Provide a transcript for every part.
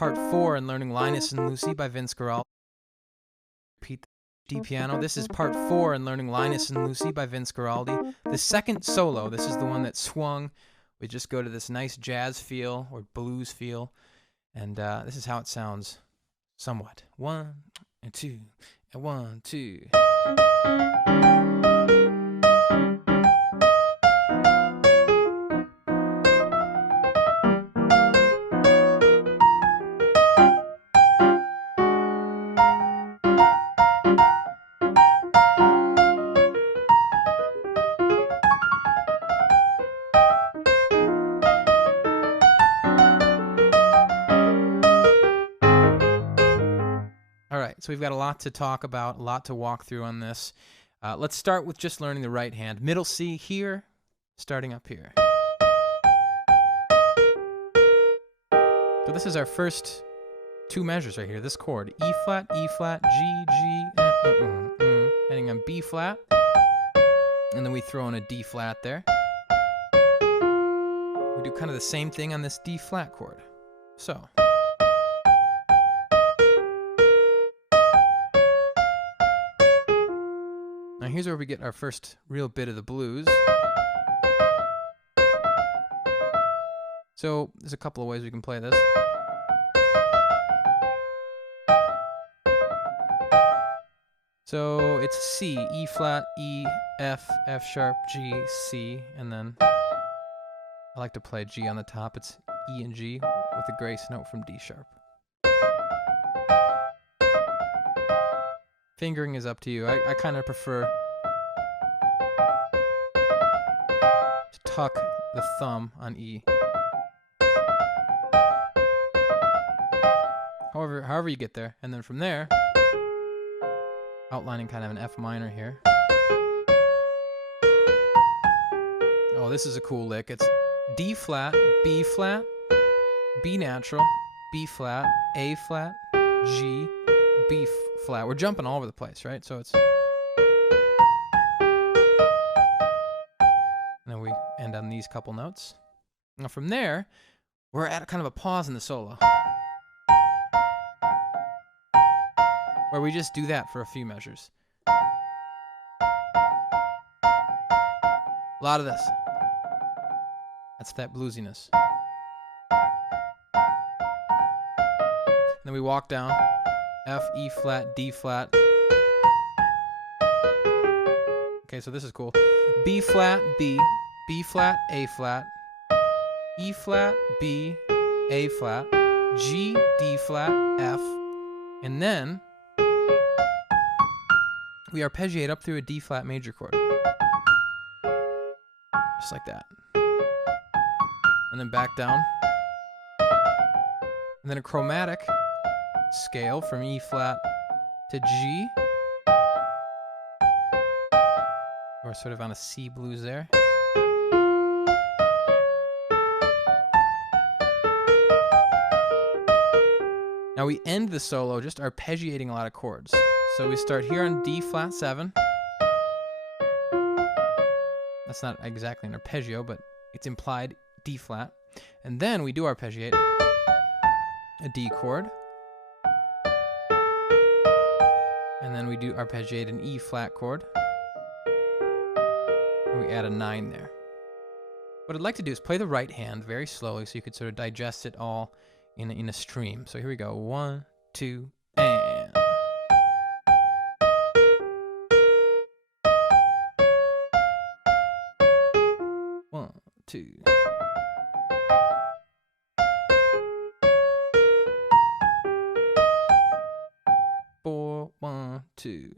part 4 in learning Linus and Lucy by Vince Guaraldi. Repeat the D piano. This is part 4 in learning Linus and Lucy by Vince Guaraldi. The second solo, this is the one that swung. We just go to this nice jazz feel or blues feel, and this is how it sounds somewhat. 1 and 2 and 1, 2. So we've got a lot to talk about, a lot to walk through on this. Let's start with just learning the right hand. Middle C here, starting up here. So this is our first 2 measures right here. This chord, E flat, G, G, ending on B flat. And then we throw in a D flat there. We do kind of the same thing on this D flat chord. So. Now here's where we get our first real bit of the blues. So there's a couple of ways we can play this. So it's C, E flat, E, F, F sharp, G, C, and then I like to play G on the top. It's E and G with a grace note from D sharp. Fingering is up to you. I kind of prefer to tuck the thumb on E. However you get there. And then from there, outlining kind of an F minor here. Oh, this is a cool lick. It's D flat, B flat, B natural, B flat, A flat, G, B flat. We're jumping all over the place, right? So it's... And then we end on these couple notes. Now from there, we're at kind of a pause in the solo, where we just do that for a few measures. A lot of this. That's that bluesiness. And then we walk down. F, E flat, D flat. Okay, so this is cool. B flat, B flat, A flat, E flat, B, A flat, G, D flat, F, and then we arpeggiate up through a D flat major chord. Just like that. And then back down. And then a chromatic scale from E flat to G. Or sort of on a C blues there. Now we end the solo just arpeggiating a lot of chords. So we start here on D flat 7. That's not exactly an arpeggio, but it's implied D flat. And then we do arpeggiate a D chord. And then we do arpeggiate an E flat chord. And we add a 9 there. What I'd like to do is play the right hand very slowly so you could sort of digest it all in a stream. So here we go. 1, 2, and... 1, 2. 4, 1, 2.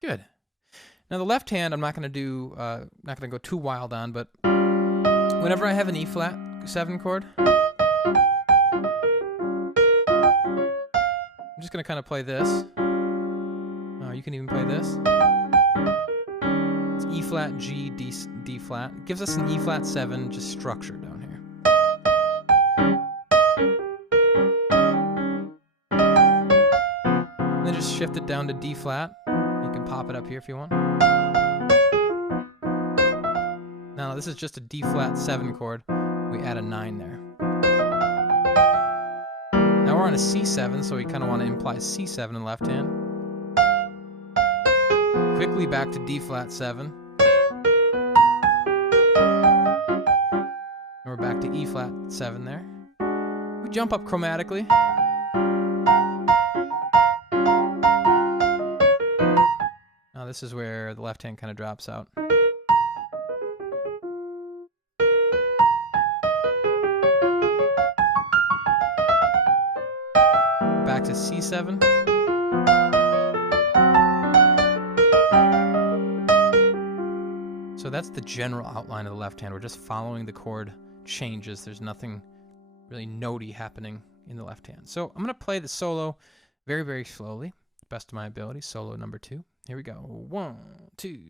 Good. Now the left hand, I'm not going to do, not going to go too wild on, but whenever I have an E flat 7 chord, I'm just going to kind of play this. You can even play this. It's E flat, G, D flat. It gives us an E flat 7 just structure down here. shift it down to D flat. You can pop it up here if you want. Now this is just a D flat 7 chord. We add a 9 there. Now we're on a C7, so we kind of want to imply C7 in left hand. Quickly back to D flat 7. And we're back to E flat 7 there. We jump up chromatically. Now this is where the left hand kind of drops out. Back to C7. So that's the general outline of the left hand. We're just following the chord changes. There's nothing really notey happening in the left hand. So I'm going to play the solo very, very slowly, best of my ability. Solo number 2. Here we go. 1, 2.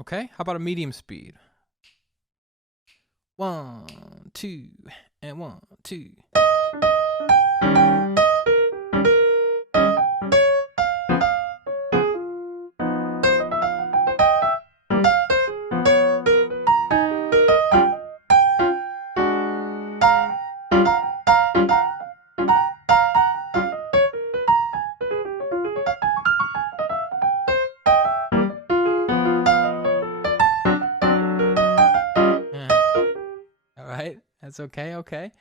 Okay, how about a medium speed? 1, 2, and 1, 2. That's okay, okay.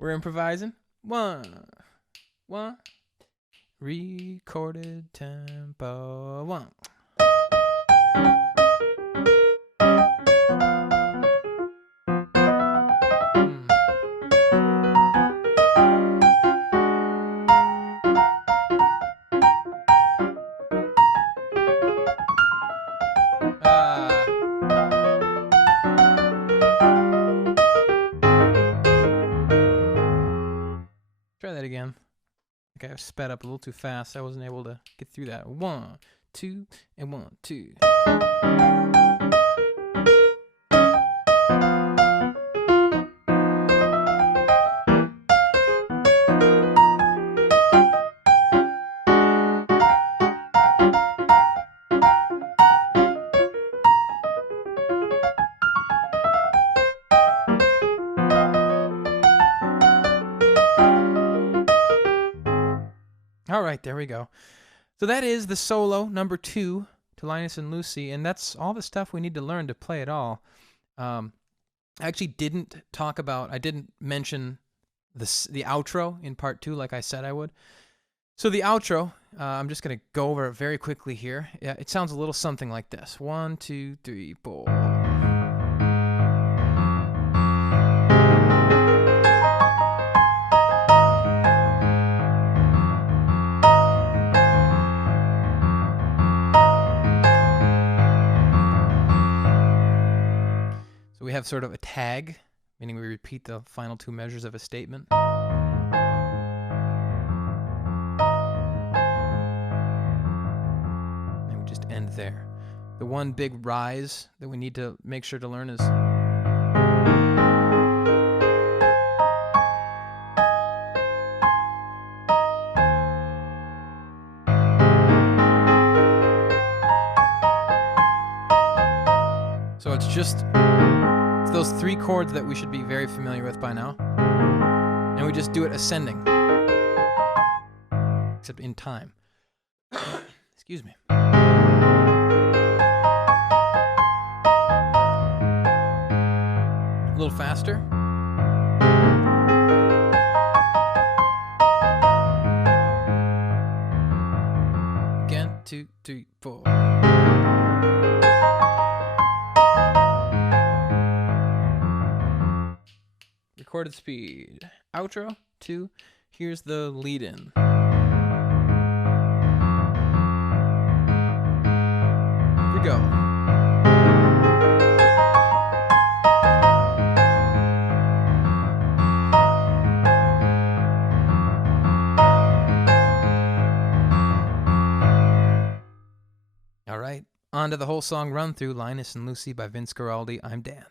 We're improvising. 1, 1. Recorded tempo 1. Try that again. Okay, I sped up a little too fast. I wasn't able to get through that. 1, 2, and 1, 2. All right, there we go. So that is the solo number 2 to Linus and Lucy, and that's all the stuff we need to learn to play it all. I actually didn't mention the outro in part 2 like I said I would. So the outro, I'm just going to go over it very quickly here. Yeah, it sounds a little something like this. 1, 2, 3, 4. We have sort of a tag, meaning we repeat the final 2 measures of a statement. And we just end there. The one big rise that we need to make sure to learn is so it's just those 3 chords that we should be very familiar with by now. And we just do it ascending. Except in time. Excuse me. A little faster. Again, 2, 3, 4. recorded speed. Outro 2. Here's the lead-in. Here we go. All right, on to the whole song run through, Linus and Lucy by Vince Guaraldi. I'm Dan.